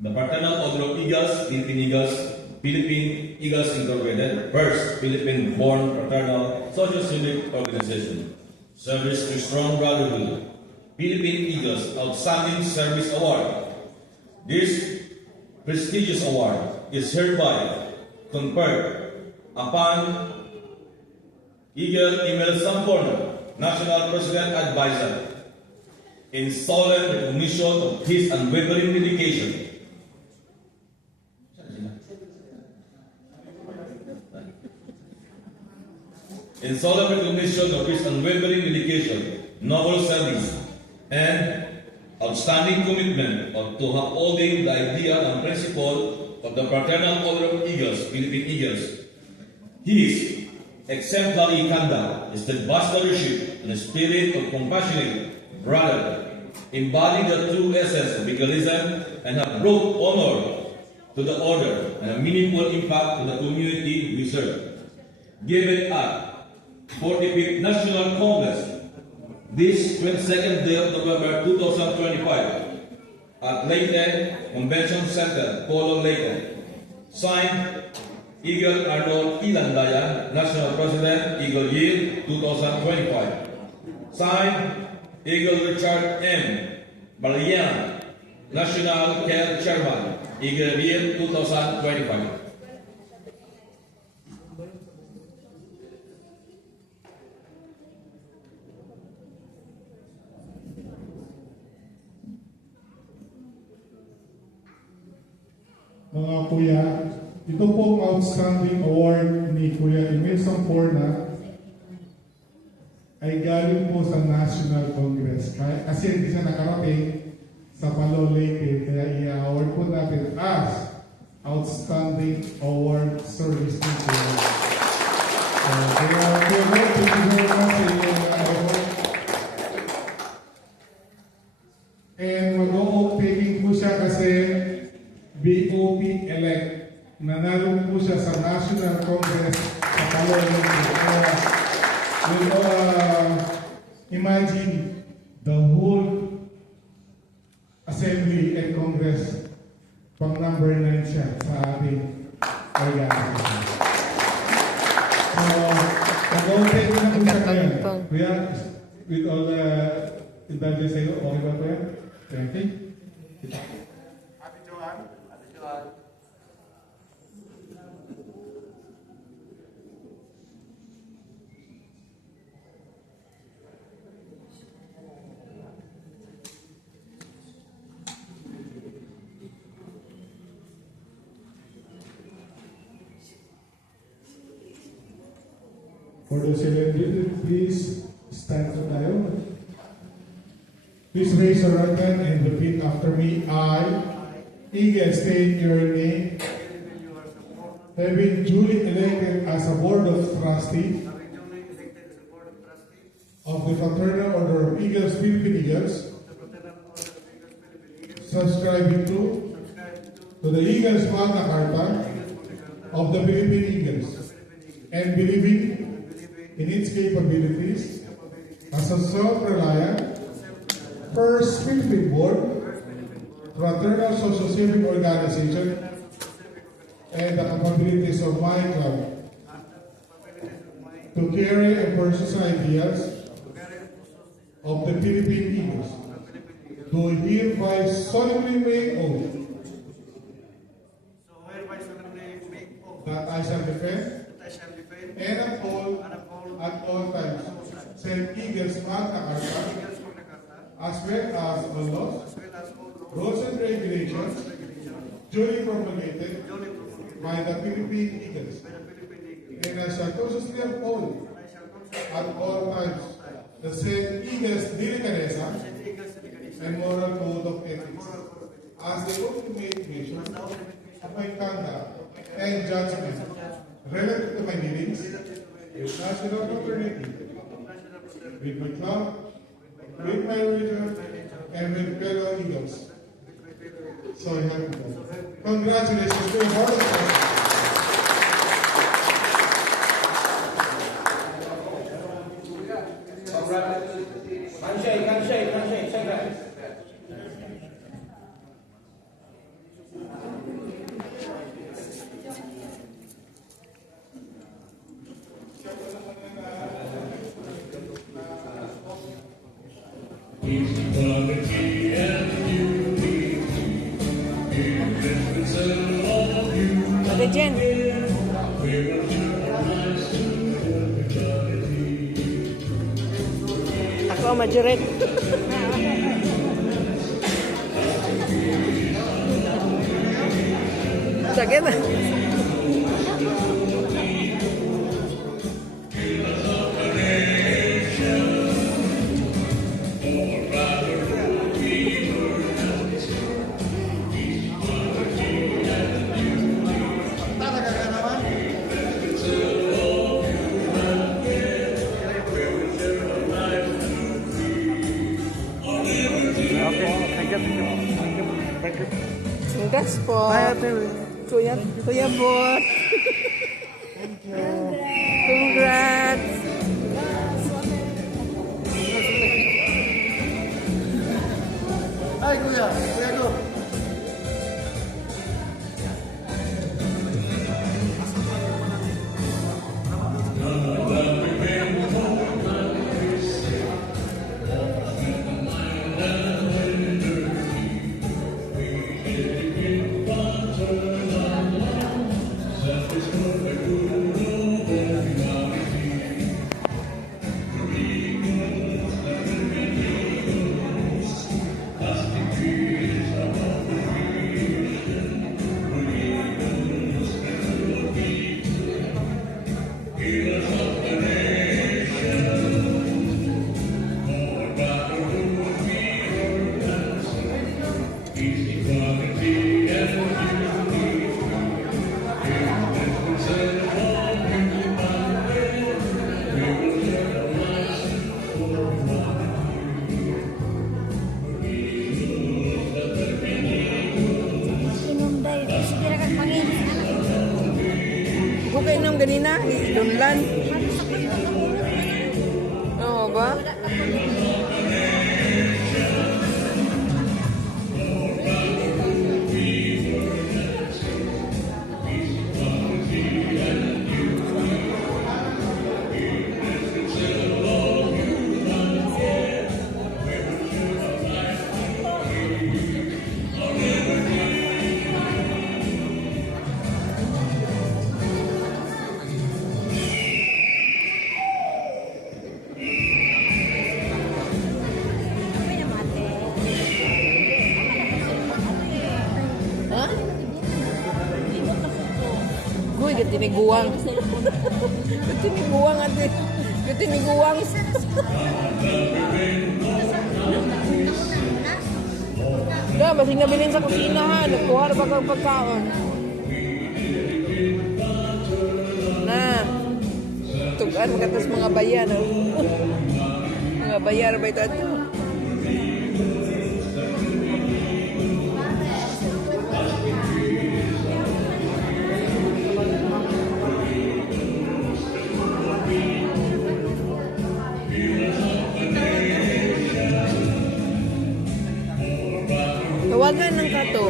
The Fraternal Order of Eagles, Philippine Eagles Incorporated, first Philippine-born fraternal social civic organization. Service to strong brotherhood. Philippine Eagles Outstanding Service Award. This prestigious award is hereby conferred upon Eagle Emil Samporno, National President Advisor, in solemn recognition of his unwavering dedication. In solemn recognition of his unwavering dedication, noble service, and outstanding commitment to upholding the idea and principle of the Fraternal Order of Eagles, Philippine Eagles. His exemplary conduct, steadfast leadership, and a spirit of compassionate brotherhood embody the true essence of Eagleism and have brought honor to the order and a meaningful impact to the community we serve. Given at 45th National Congress, this 22nd day of November 2025, at Leyte Convention Center, Polo, Leyte. Signed, Eagle Arnold Ilandayan, National President, Eagle Year 2025. Signed, Eagle Richard M. Balian, National Care Chairman, Eagle Year 2025. Mga kuya, ito pong outstanding award ni Kuya Emil Samporna ay galing po sa National Congress. Kasi hindi siya nakarating sa Palo, Leyte, kaya i-award po natin as Outstanding Award Service to Kuya. Kaya Kuya, thank you very much sa inyong award. And mag-o-taking po siya kasi BOP elect. Nanalo po siya sa National Congress sa Palo. Imagine the whole Assembly and Congress pang number 9 siya sa ating organization. So, nag-o-take na po siya ngayon. Kuya, with all the indulgence sa'yo, okay ba po yan? Thank you. For the celebrity, please stand up tayo. Please raise your right hand and repeat after me. I, Eagle, state your name, have been duly elected as a Board of Trustees of the Fraternal Order of Eagles, Philippine Eagles, subscribing to the Eagles Magna Carta of the Philippine Eagles, and believing in its capabilities as a self-reliant, first Philippine-born fraternal social civic organization, and the capabilities of my club to carry and pursue ideas of the Philippine Eagles, do hereby solemnly make oath that I shall defend and uphold at all times St. Eagles Magna Carta, as well as the laws, rules and regulations duly promulgated by the Philippine Eagles, and I shall consciously uphold at all times the St. Eagles Delicadeza and moral code of ethics as the ultimate measure of my conduct and judgment relative to my dealings with national fraternity, with my club, with my religion, and with fellow Eagles. So I have to go. Congratulations to the Board of Trustees. Handshake. Ate Jen. Ako ang majoret. Sakit ah. Congrats po. Kuya, Kuya Bot. Congrats. Ay, kuya, kuya ko. Sinunday. Sigara kang panginis anak. Kung kayo nang ganina, dunlan. Oo ba? Kami na mate. Ha? Ibot na po ko. Uy, gatiniguang. Gatiniguang ate. Gatiniguang. Da, basig nabilin sa kusina ha. Nagkuha na ba kang pagkaon? Na. Tugan, magatas mga bayan. Oh. Mga bayar ba ito? Tawagan ng kato.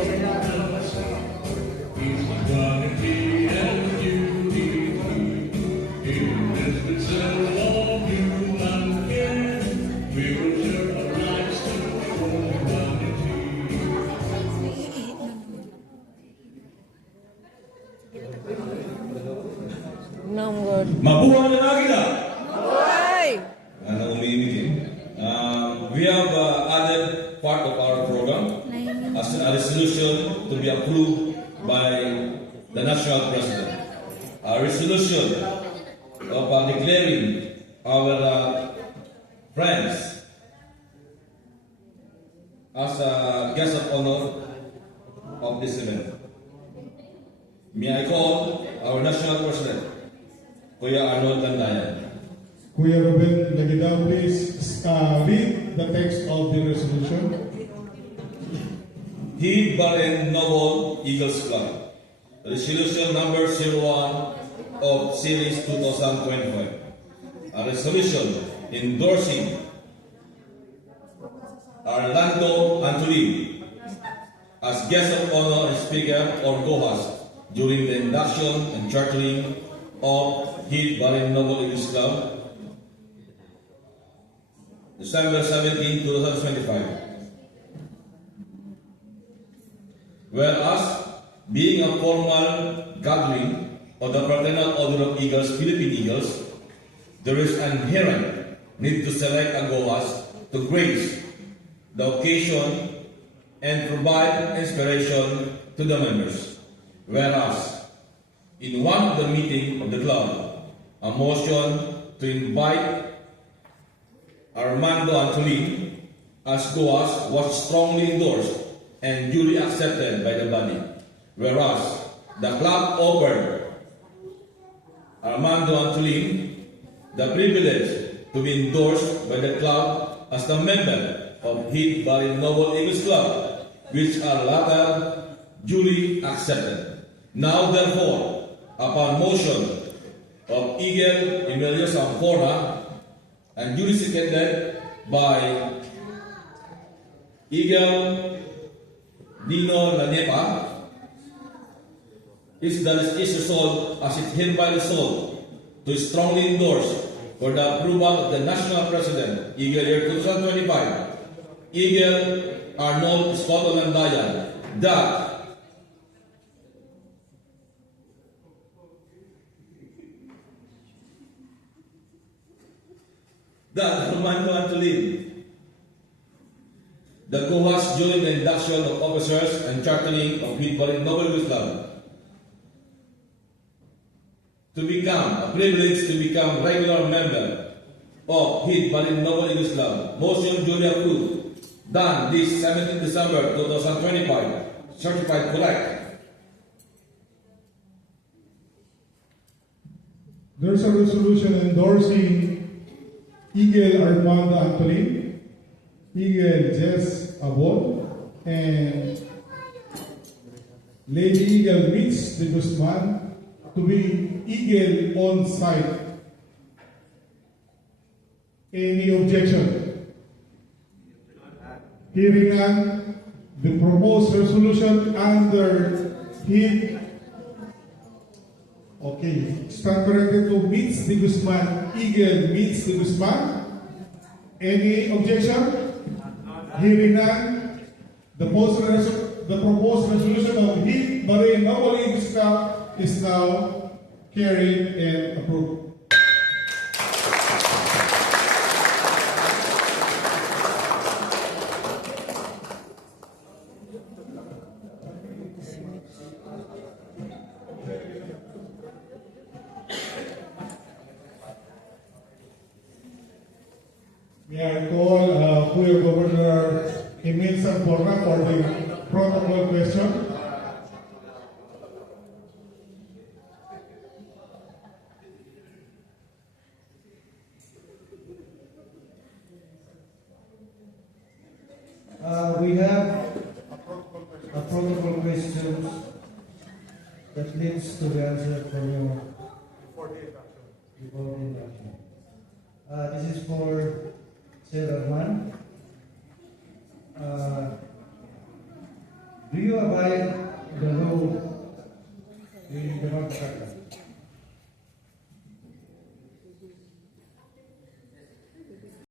No, good. Mabuhay ng Agila! Ay! Ano umiimik we have added part of our program as a resolution to be approved by the national president. A resolution of declaring our friends as a guest of honor of this event. May I call our national president, Kuya Arnold Tandayan. Kuya Ruben Lagida, please read the text of the resolution. Heed Baren Noble Eagles Club. Resolution number 01 of Series 2025. A resolution endorsing Orlando Antolin as guest of honor and speaker or co-host during the induction and chartering of Heed Baren Noble Eagles Club, December 17, 2025. Whereas being a formal gathering of the Fraternal Order of Eagles, Philippine Eagles, there is an inherent need to select a GOAS to grace the occasion and provide inspiration to the members. Whereas, in one of the meetings of the club, a motion to invite Armando Antolin as GOAS was strongly endorsed and duly accepted by the body. Whereas, the club offered Armando Antolin the privilege to be endorsed by the club as the member of Heat Valley Noble Eagles Club, which are latter duly accepted. Now therefore, upon motion of Eagle Emilio Samforna and duly seconded by Eagle Dino Lanepa, is resolved as it hereby resolved to strongly endorse for the approval of the National President, Eagle Year 2025, Eagle Arnold Scotland Dayan, that Armando Antolin, the GOAS during the induction of officers and chartering of Heat Valley Noble Eagles Club, to become a privilege to become regular member of Heat Valley Noble Eagles Club. Motion duly approved. Done this 17 December 2025. Certified correct. There's a resolution endorsing Eagle Armando Antolin, Eagle Jess Abod, and Lady Eagle Mitch de Guzman to be Eagle on site. Any objection? Hearing none, the proposed resolution under Heat. Okay, stand corrected to Mitch de Guzman, Eagle Mitch de Guzman. Any objection? Hearing none, the proposed resolution of Heat Valley Noble Eagles Club is now carried and approved. May I call Kuya Governor Emil Samporna for the protocol question. We have a protocol question that needs to be answered from your before the induction. This is for Sir Rahman. Do you abide